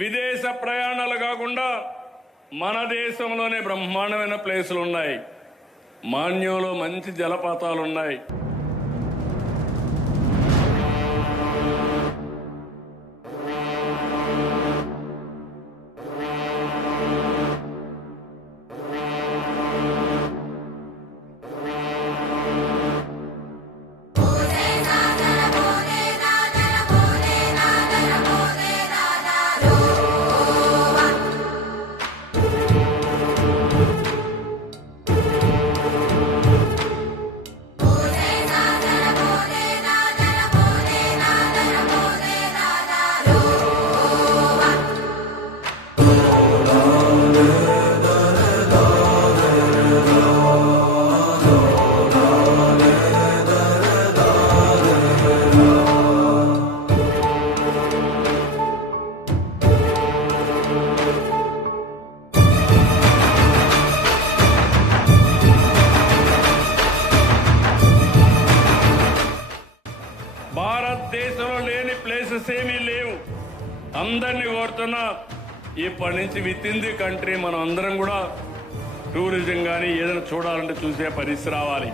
విదేశ ప్రయాణాలు కాకుండా మన దేశంలోనే బ్రహ్మాండమైన ప్లేసులు ఉన్నాయి. మాన్యంలో మంచి జలపాతాలు ఉన్నాయి. భారతదేశంలో లేని ప్లేసెస్ ఏమీ లేవు. అందరినీ కోరుతున్నా, ఇప్పటి నుంచి విత్ ఇన్ ది కంట్రీ మనం అందరం కూడా టూరిజం కానీ ఏదైనా చూడాలంటే చూసే పరిస్థితి రావాలి.